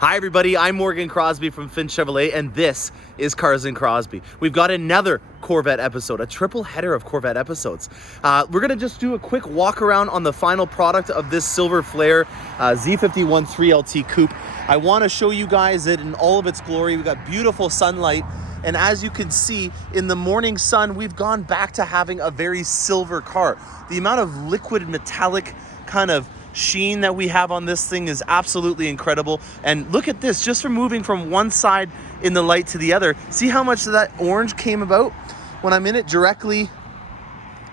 Hi everybody, I'm Morgan.crosbie from Finch Chevrolet, and this is Cars and Crosby. We've got another Corvette episode, a triple header of Corvette episodes. We're gonna just do a quick walk around on the final product of this silver flare Z51 3LT coupe. I wanna show you guys it in all of its glory. We've got beautiful sunlight, and as you can see, in the morning sun, we've gone back to having a very silver car. The amount of liquid metallic kind of sheen that we have on this thing is absolutely incredible. And look at this, just from moving from one side in the light to the other, see how much of that orange came about? When I'm in it directly,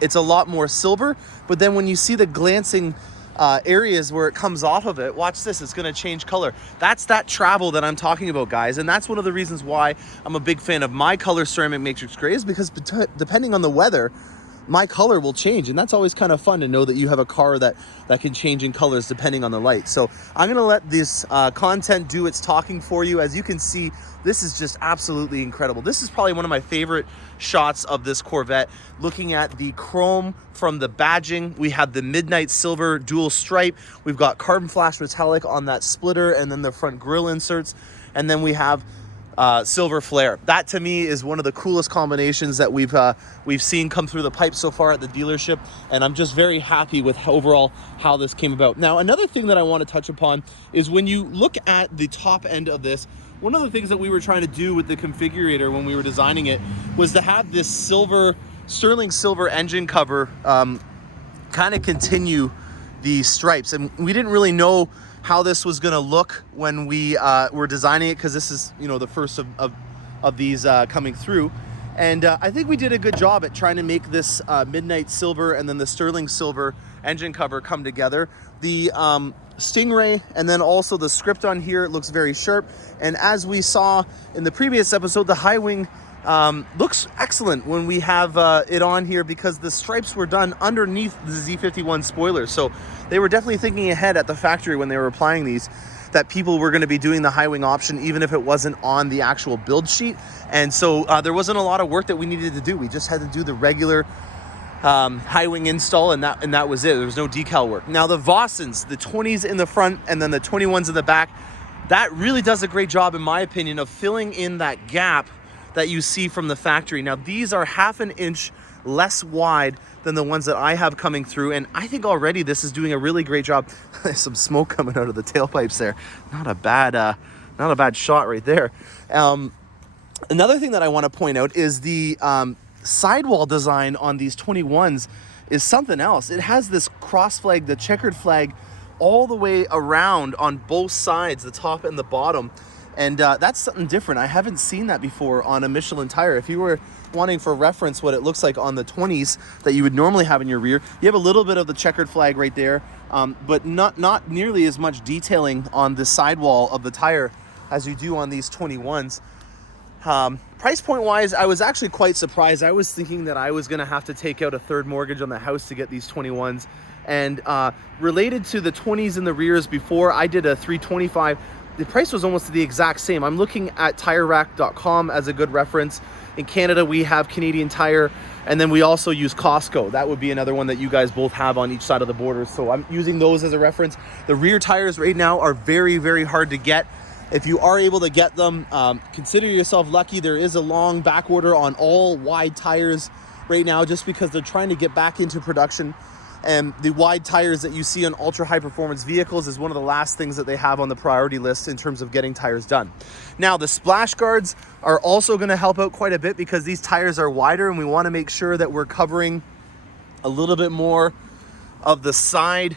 it's a lot more silver, but then when you see the glancing areas where it comes off of it, watch this, it's gonna change color. That's that travel that I'm talking about, guys, and that's one of the reasons why I'm a big fan of my color ceramic matrix gray, is because depending on the weather, my color will change, and that's always kind of fun to know that you have a car that can change in colors depending on the light. So I'm gonna let this content do its talking for you. As you can see, this is just absolutely incredible. This is probably one of my favorite shots of this Corvette. Looking at the chrome from the badging, we have the midnight silver dual stripe, we've got carbon flash metallic on that splitter, and then the front grille inserts, and then we have silver flare. That to me is one of the coolest combinations that we've seen come through the pipe so far at the dealership, and I'm just very happy with overall how this came about. Now, another thing that I want to touch upon is when you look at the top end of this, one of the things that we were trying to do with the configurator when we were designing it was to have this silver, sterling silver engine cover kind of continue the stripes, and we didn't really know how this was going to look when we were designing it, because this is, you know, the first of these coming through, and I think we did a good job at trying to make this midnight silver and then the sterling silver engine cover come together. The Stingray and then also the script on here, it looks very sharp, and as we saw in the previous episode, the high wing looks excellent when we have it on here, because the stripes were done underneath the Z51 spoilers. So they were definitely thinking ahead at the factory when they were applying these, that people were going to be doing the high wing option even if it wasn't on the actual build sheet. And so there wasn't a lot of work that we needed to do. We just had to do the regular high wing install, and that was it. There was no decal work. Now the vossens, the 20s in the front and then the 21s in the back, that really does a great job, in my opinion, of filling in that gap that you see from the factory. Now these are half an inch less wide than the ones that I have coming through, and I think already this is doing a really great job. There's some smoke coming out of the tailpipes there. Not a bad shot right there. Another thing that I want to point out is the sidewall design on these 21s is something else. It has this cross flag, the checkered flag, all the way around on both sides, the top and the bottom. And that's something different. I haven't seen that before on a Michelin tire. If you were wanting for reference what it looks like on the 20s that you would normally have in your rear, you have a little bit of the checkered flag right there, but not nearly as much detailing on the sidewall of the tire as you do on these 21s. Price point wise, I was actually quite surprised. I was thinking that I was gonna have to take out a third mortgage on the house to get these 21s. And related to the 20s in the rears, before I did a 325, the price was almost the exact same. I'm looking at TireRack.com as a good reference. In Canada, we have Canadian Tire, and then we also use Costco. That would be another one that you guys both have on each side of the border. So I'm using those as a reference. The rear tires right now are very, very hard to get. If you are able to get them, consider yourself lucky. There is a long back order on all wide tires right now, just because they're trying to get back into production. And the wide tires that you see on ultra high performance vehicles is one of the last things that they have on the priority list in terms of getting tires done. Now the splash guards are also going to help out quite a bit, because these tires are wider and we want to make sure that we're covering a little bit more of the side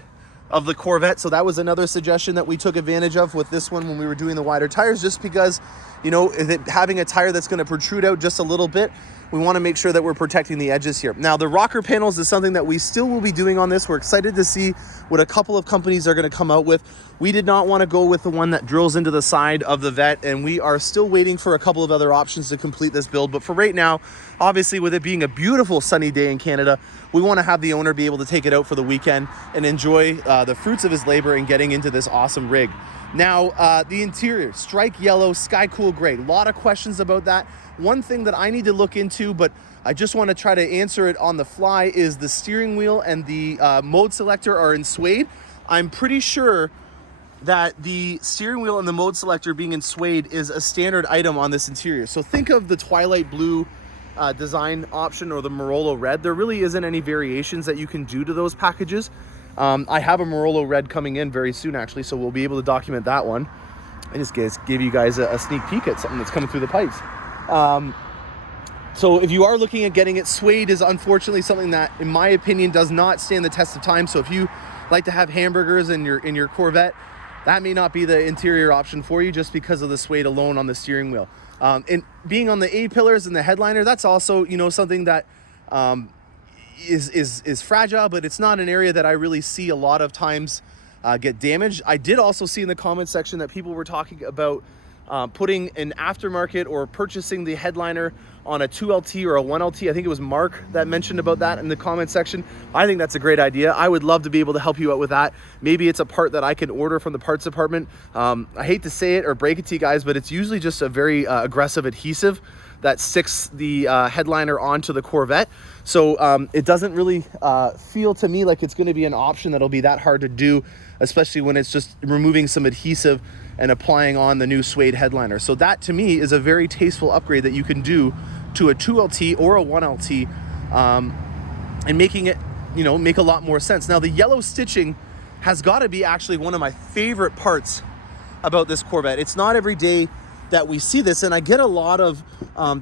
of the Corvette. So that was another suggestion that we took advantage of with this one when we were doing the wider tires, just because, you know, having a tire that's going to protrude out just a little bit, we want to make sure that we're protecting the edges here. Now, the rocker panels is something that we still will be doing on this. We're excited to see what a couple of companies are going to come out with. We did not want to go with the one that drills into the side of the Vette, and we are still waiting for a couple of other options to complete this build. But for right now, obviously, with it being a beautiful sunny day in Canada, we want to have the owner be able to take it out for the weekend and enjoy the fruits of his labor in getting into this awesome rig. Now, the interior, strike yellow, sky cool gray. A lot of questions about that. One thing that I need to look into, but I just want to try to answer it on the fly, is the steering wheel and the mode selector are in suede. I'm pretty sure that the steering wheel and the mode selector being in suede is a standard item on this interior. So think of the Twilight Blue design option or the Morolo Red. There really isn't any variations that you can do to those packages. I have a Morolo Red coming in very soon, actually, so we'll be able to document that one. I just gave you guys a sneak peek at something that's coming through the pipes. So if you are looking at getting it, suede is unfortunately something that, in my opinion, does not stand the test of time. So if you like to have hamburgers in your Corvette, that may not be the interior option for you just because of the suede alone on the steering wheel. And being on the A-pillars and the headliner, that's also, you know, something that is fragile, but it's not an area that I really see a lot of times get damaged. I did also see in the comment section that people were talking about putting an aftermarket or purchasing the headliner on a 2LT or a 1LT. I think it was Mark that mentioned about that in the comment section. I think that's a great idea. I would love to be able to help you out with that. Maybe it's a part that I can order from the parts department. I hate to say it or break it to you guys, but it's usually just a very aggressive adhesive that sticks the headliner onto the Corvette. So it doesn't really feel to me like it's going to be an option that'll be that hard to do, especially when it's just removing some adhesive and applying on the new suede headliner. So that to me is a very tasteful upgrade that you can do to a 2LT or a 1LT and making it, you know, make a lot more sense. Now the yellow stitching has got to be actually one of my favorite parts about this Corvette. It's not every day that we see this, and I get a lot of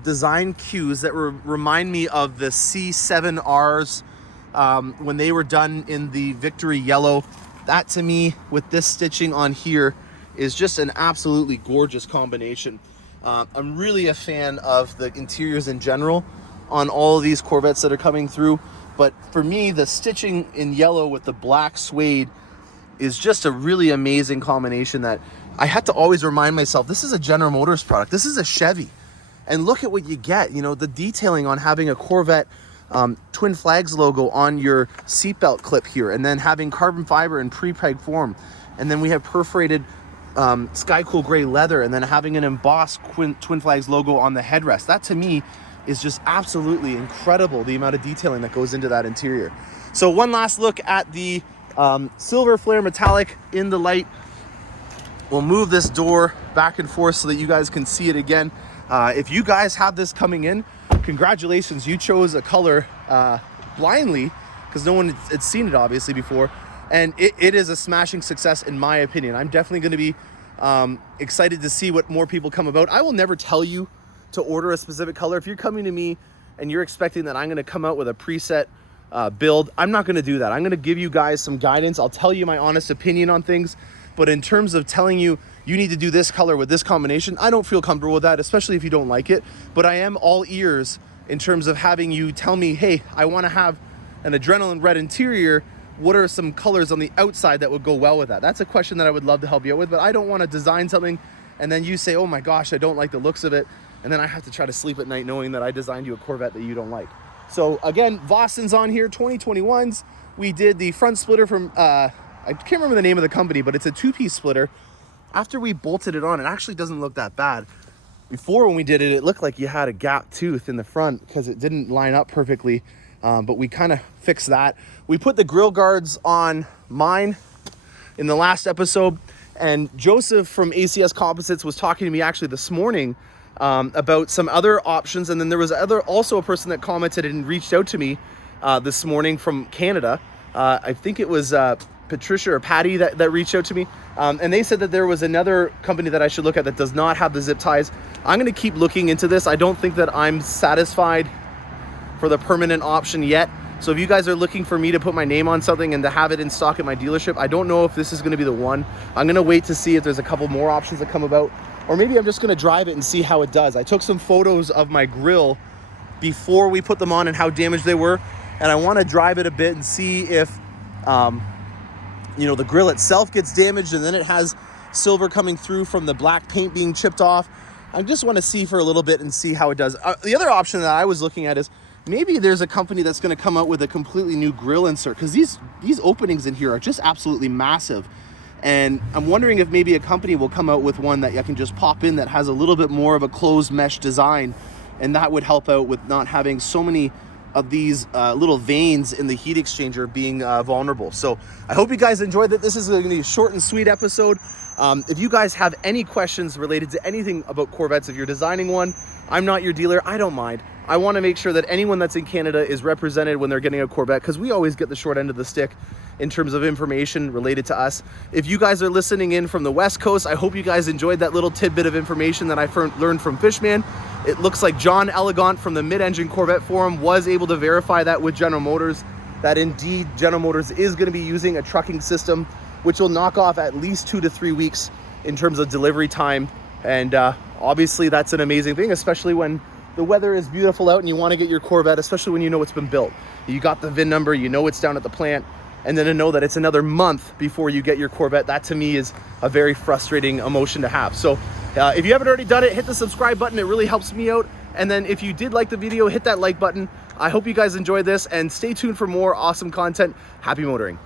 design cues that remind me of the C7Rs when they were done in the Victory yellow. That to me, with this stitching on here, is just an absolutely gorgeous combination. I'm really a fan of the interiors in general on all of these Corvettes that are coming through, but for me, the stitching in yellow with the black suede is just a really amazing combination that I had to always remind myself, this is a General Motors product, this is a Chevy, and look at what you get. You know, the detailing on having a Corvette Twin Flags logo on your seatbelt clip here, and then having carbon fiber in pre-preg form, and then we have perforated sky cool gray leather, and then having an embossed Twin Flags logo on the headrest. That to me is just absolutely incredible, the amount of detailing that goes into that interior. So one last look at the silver flare metallic in the light. We'll move this door back and forth so that you guys can see it again. If you guys have this coming in, congratulations, you chose a color blindly because no one had seen it obviously before. And it is a smashing success in my opinion. I'm definitely going to be excited to see what more people come about. I will never tell you to order a specific color. If you're coming to me and you're expecting that I'm going to come out with a preset build, I'm not going to do that. I'm going to give you guys some guidance. I'll tell you my honest opinion on things. But in terms of telling you, you need to do this color with this combination, I don't feel comfortable with that, especially if you don't like it. But I am all ears in terms of having you tell me, hey, I want to have an adrenaline red interior. What are some colors on the outside that would go well with that? That's a question that I would love to help you out with, but I don't want to design something and then you say, oh my gosh, I don't like the looks of it. And then I have to try to sleep at night knowing that I designed you a Corvette that you don't like. So again, vossens on here, 2021s. We did the front splitter from, I can't remember the name of the company, but it's a two-piece splitter. After we bolted it on, it actually doesn't look that bad. Before when we did it, it looked like you had a gap tooth in the front because it didn't line up perfectly. But we kind of fixed that. We put the grill guards on mine in the last episode, and Joseph from ACS Composites was talking to me actually this morning about some other options. And then there was also a person that commented and reached out to me this morning from Canada. I think it was Patricia or Patty that reached out to me. And they said that there was another company that I should look at that does not have the zip ties. I'm going to keep looking into this. I don't think that I'm satisfied for the permanent option yet. So if you guys are looking for me to put my name on something and to have it in stock at my dealership, I don't know if this is going to be the one. I'm going to wait to see if there's a couple more options that come about, or maybe I'm just going to drive it and see how it does. I took some photos of my grill before we put them on and how damaged they were, and I want to drive it a bit and see if you know, the grill itself gets damaged and then it has silver coming through from the black paint being chipped off. I just want to see for a little bit and see how it does. The other option that I was looking at is maybe there's a company that's going to come out with a completely new grill insert, because these openings in here are just absolutely massive. And I'm wondering if maybe a company will come out with one that you can just pop in that has a little bit more of a closed mesh design, and that would help out with not having so many of these little veins in the heat exchanger being vulnerable. So I hope you guys enjoyed that. This is going to be a short and sweet episode. If you guys have any questions related to anything about Corvettes, if you're designing one, I'm not your dealer, I don't mind. I want to make sure that anyone that's in Canada is represented when they're getting a Corvette, because we always get the short end of the stick in terms of information related to us. If you guys are listening in from the West Coast, I hope you guys enjoyed that little tidbit of information that I learned from Fishman. It looks like John Elegant from the Mid-Engine Corvette Forum was able to verify that with General Motors, that indeed General Motors is going to be using a trucking system, which will knock off at least 2 to 3 weeks in terms of delivery time. And obviously that's an amazing thing, especially when the weather is beautiful out and you want to get your Corvette, especially when you know it's been built. You got the VIN number, you know it's down at the plant, and then to know that it's another month before you get your Corvette, that to me is a very frustrating emotion to have. So if you haven't already done it, hit the subscribe button. It really helps me out. And then if you did like the video, hit that like button. I hope you guys enjoyed this, and stay tuned for more awesome content. Happy motoring.